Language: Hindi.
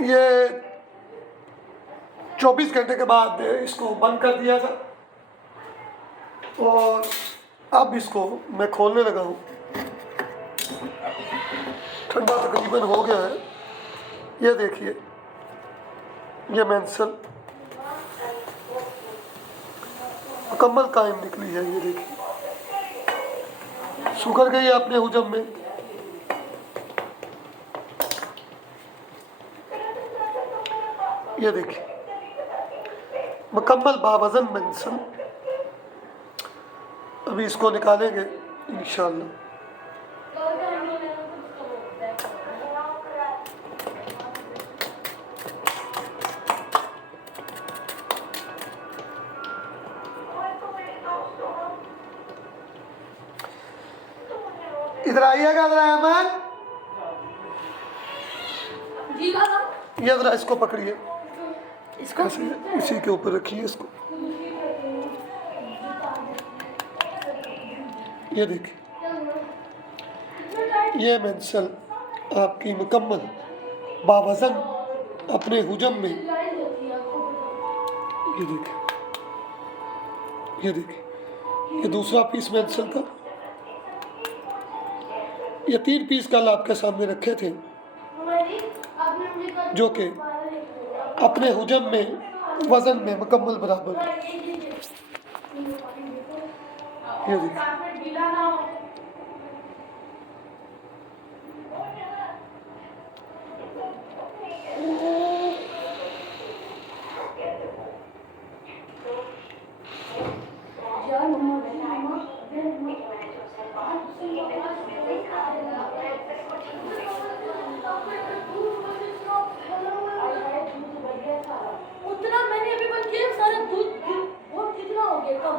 ये 24 घंटे के बाद इसको बंद कर दिया था और अब इसको मैं खोलने लगा हूँ। ठंडा तकरीबन हो गया है। ये देखिए, ये मेंसल मुकम्मल कायम निकली है। ये देखिए सुगर गई है अपने हुजम में। ये देखिए मुकम्मल बावज़न मेंसल। अभी इसको निकालेंगे इंशाअल्लाह। इधर आइएगा जरा अहमद, ये जरा इसको पकड़िए, इसको इसी के ऊपर रखिए इसको। ये देखिए ये मेंसल आपकी मुकम्मल बावज़न अपने हुजम में। ये देखिए, ये देखिए, ये दूसरा पीस मेंसल का। ये 3 पीस कल आपके सामने रखे थे जो कि अपने हुजम में वज़न में मुकम्मल बराबर। ये देखिए उतना मैंने अभी बन किया सारा दूध बहुत कितना हो गया कम।